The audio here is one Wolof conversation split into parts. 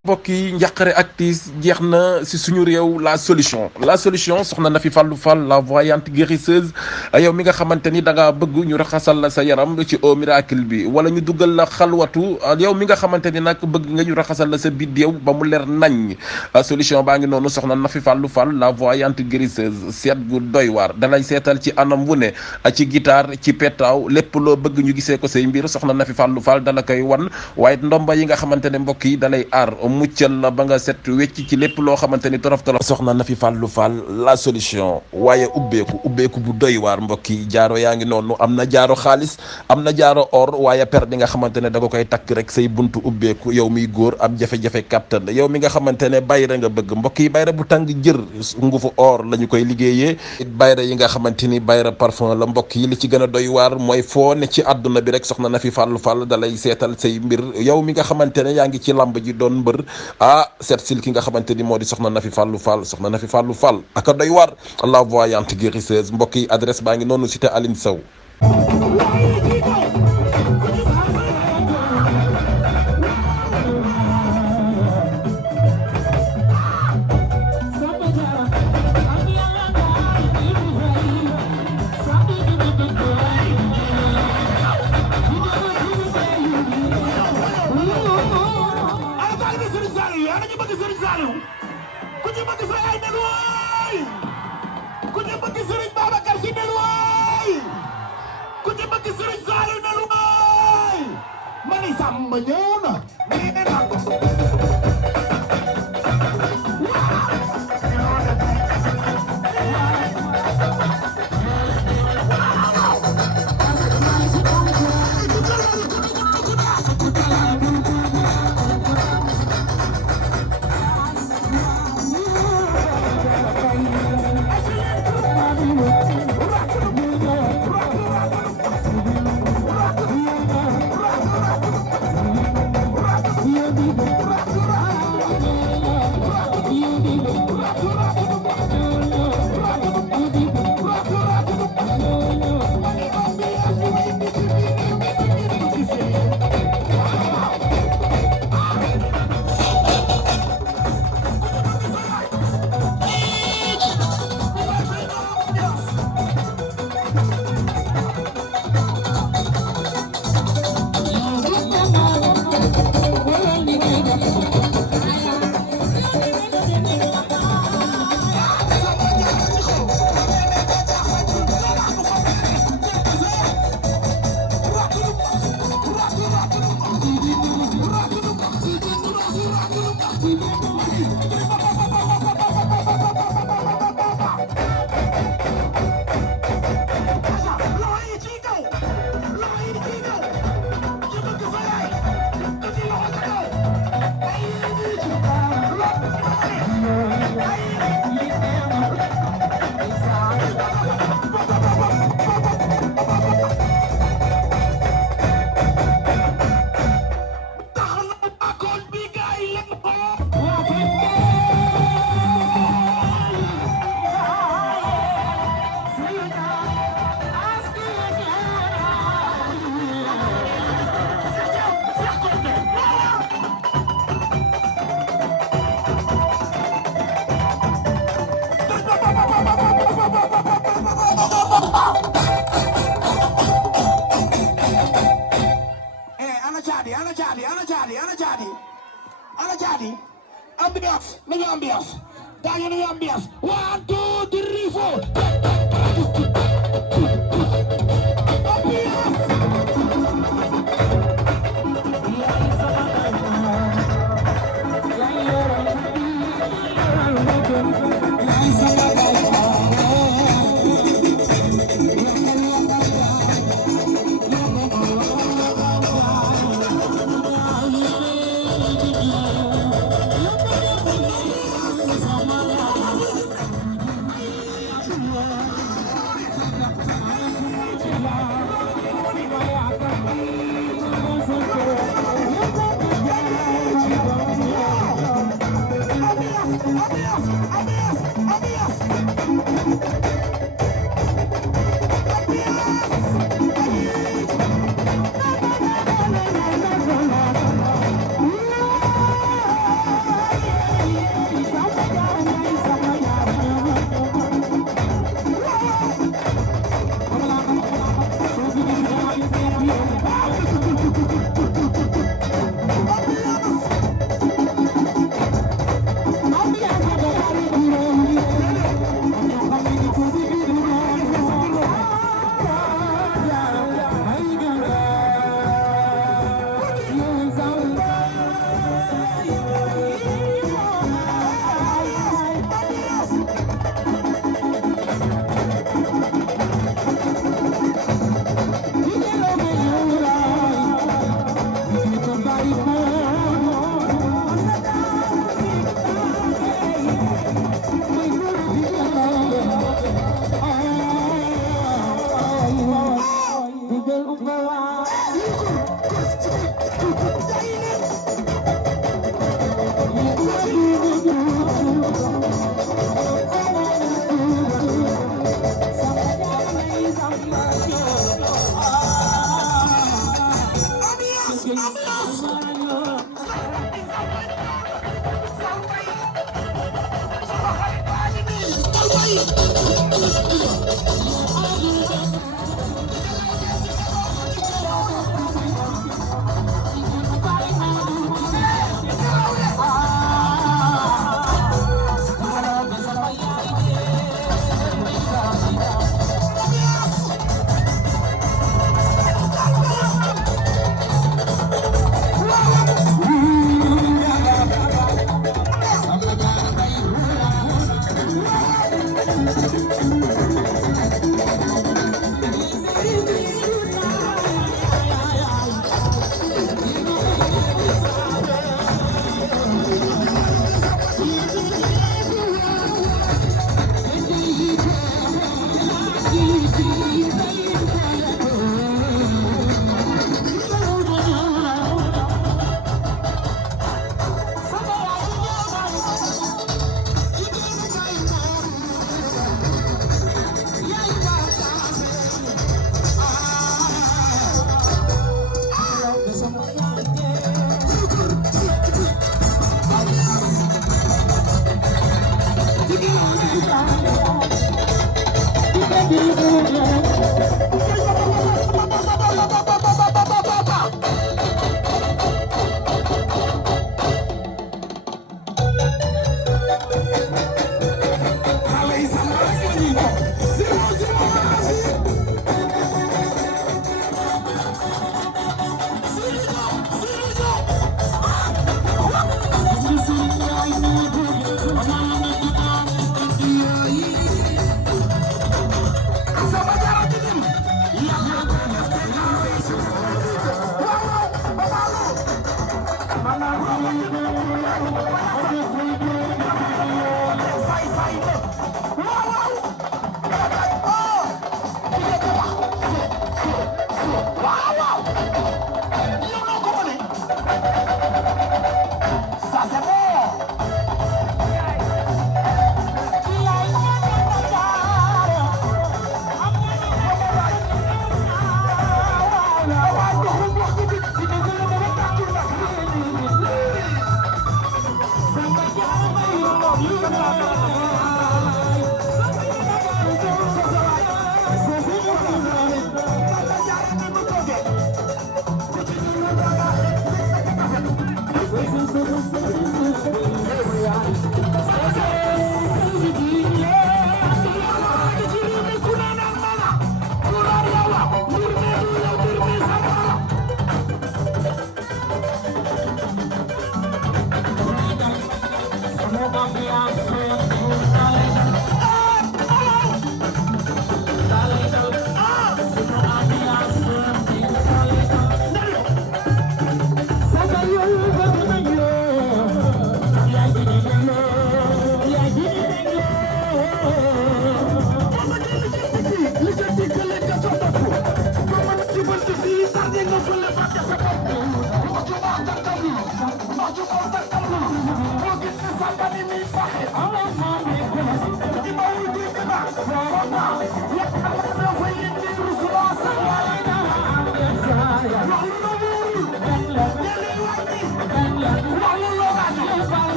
mbokk yi njàqare ak tiis jeex na si suñu réew la solution soxna Nafi Fallou Fall la voyante guérisseuse yow mi nga xamante ni da nga bëgg ñu raxasal la sa yaram ci eau miracle bi wala ñu duggal la xalwatu yow mi nga xamante ni nag bëgg nga ñu raxasal la sa biddéew ba mu leer nañ solution baa ngi noonu soxna Nafi Fallou Fall la voyante guérisseuse seet gu doy waar dalay seetal ci anam wu ne ci guitare ci petaaw lépp loo bëgg ñu gisee ko say mbir soxna Nafi Fallou Fall dala koy wan waaye ndomba yi nga xamante ne mbokk yi dalay aar muccal la ba nga set wecc ci lépp loo xamante ni torof soxna Nafi Fallou Fall la solution waaye ubbeeku bu doy waar mbokk yi jaaro yaa ngi noonu am na jaaro xaalis am na jaaro or waaye per di nga xamante ne da nga koy takk rek say buntu ubbeeku yow miy góor am jafe-jafe kàttan yow mi nga xamante ne bayra nga bëgg mbokk yi bayra bu tàng jër ngufu or la ñu koy liggéeyee bayra yi nga xamante ni bayra parfum la mbokk yi li ci gën a doy waar mooy foo ne ci àdduna bi rek soxna Nafi Fallou Fall dalay seetal say mbir yow mi nga xamante ne yaa ngi ci lamb ji doon mbër seet sil ki nga xamante ni moo di soxna Nafi Fallou Fall soxna Nafi Fallou Fall aka doy waar la voyante guérisseuse mbokk yi adresse baa ngi noonu cité Aline Sow. Samba ñëw na ana jadi ambiance nañu ambiance dañu nañu ambiance 1 2 3 4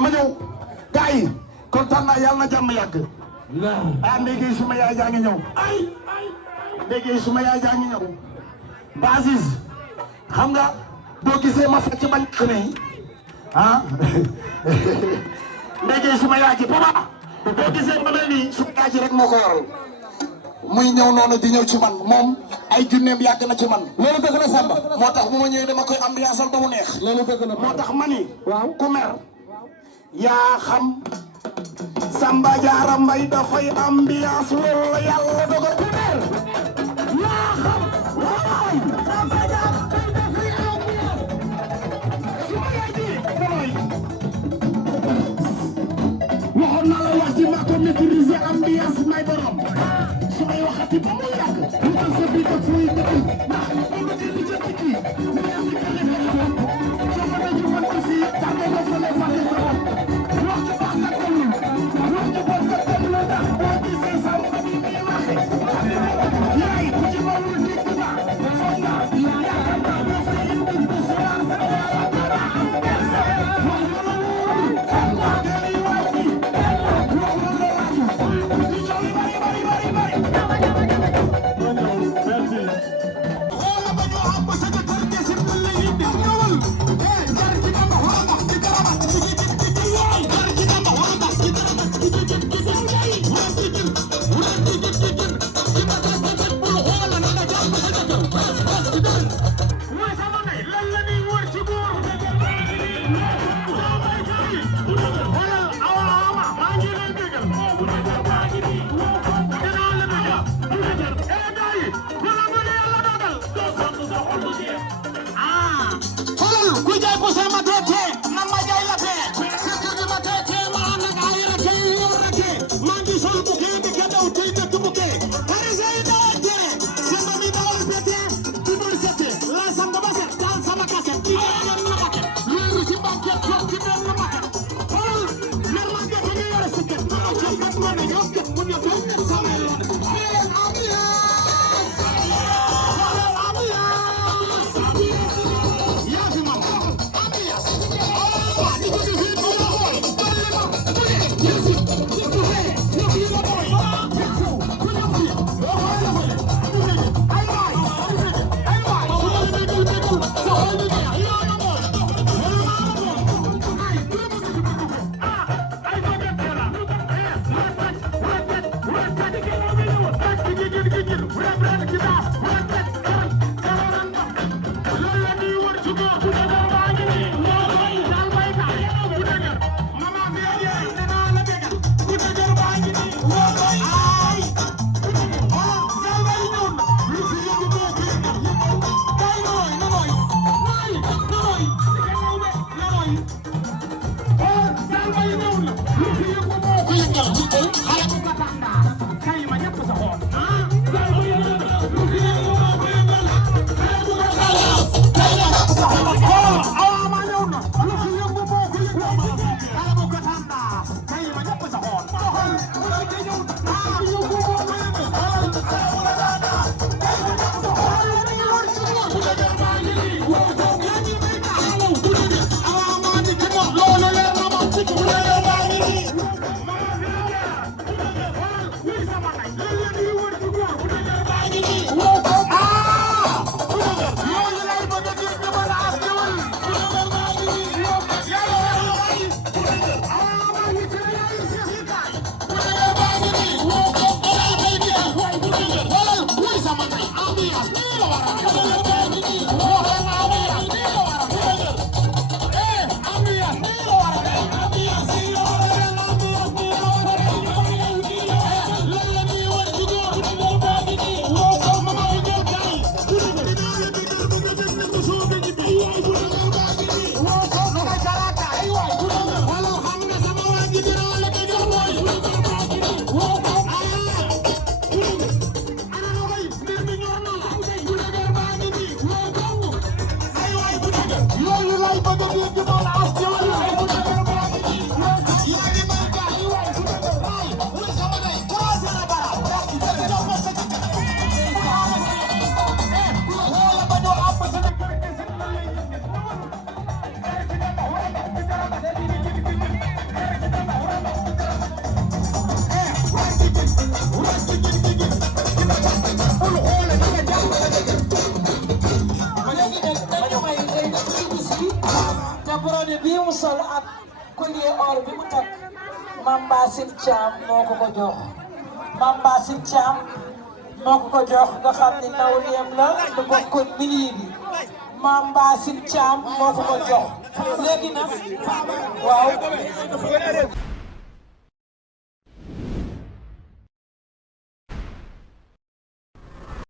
ma ñëw gars yi kontaan naa yàlla na jàmm yàgg. ah ndéggee suma yaay jaa ngi ñëw. ndéggee suma yaay jaa ngi ñëw. Basis xam nga boo gisee ma fecc bañ ne ah ndéggee suma yaay ji papa boo gisee ma mel nii suma yaay ji rek moo ko waral muy ñëw noonu di ñëw ci man moom ay junneem yàgg na ci man. loolu dëgg la Samba. moo tax bu ma ñëwee dama koy ambiance ba mu neex. loolu dëgg la moo tax ma ni. waaw ku mer. yaa xam Samba Diarra Mbaye dafay ambiance loolu la yàlla dogal ku mer yaa xam waay Samba Diarra may borom su may waxati ba mu yàgg lu tax sa biir daf fuy dëgg ndax mu nga jënd ca kii mu yaa ngi kale kale bopp soo ko dee ci fan aussi tànn nga fa lay fàtte sa bopp wax ju baax nga tollu wax ju bon nga tollu ndax boo gisee sa wax bi muy waxe yaay ku ci bawul dégg ba foog nga yaakaar naa boo fa indi bu soir sa yàlla dara am kersa wax nga la wóorul xam nga gëri wax bi wax nga la laaju di coow yi bari bari bari bari wala ba ñoo am ba sa kër desim na la indi ñëwal jar ci dama wara wax di garaba di yaay jar ci dama wara wax di garaba di yaay wara di jël ci ba ta ta bu xool na nga jàpp sa jëkkër bas di dal mooy sama nay lan la ni wër ci góor wala awa ama maa ngi leen bégal dinaa la bégal dayi wala bu dee yàlla dogal doo sonn sa xol du jeex xoolal ku jaay ko sama teete man ma jaay la tee sa kër gi ma teete ma ànd ak ay rake yor rake maa ngi sol bu kee di ka daw tey dëkk bu kee parisien yi dawal tere sama mi dawal pete di dul sete la sam ba set daal sama kaset di ngeen na paquet loolu ci banquet toog ci benn maquet xoolal mer ma def ñu yore si kët ma ci kat ma ne ñoo kët mu ne doon sama yoon xoolal ambiance xoolal ambiance yaa fi man ambiance waa di ko def ko la xool dolli ma bu ne yesi ku fee ñu fi ma boy yesi ku ñu fi xoolal la fay ay waay su ma bégal bégal sa xool di neex yaa ma boy ay du ma ko ay ma def dara produit bii mu sol ak collier or bi mu takk Mame Bassine Thiam moo ko ko jox Mame Bassine Thiam moo ko ko jox nga xam ni nawleem la lu bokkoon milieu bi Mame Bassine Thiam moo ko ko jox léegi nag waaw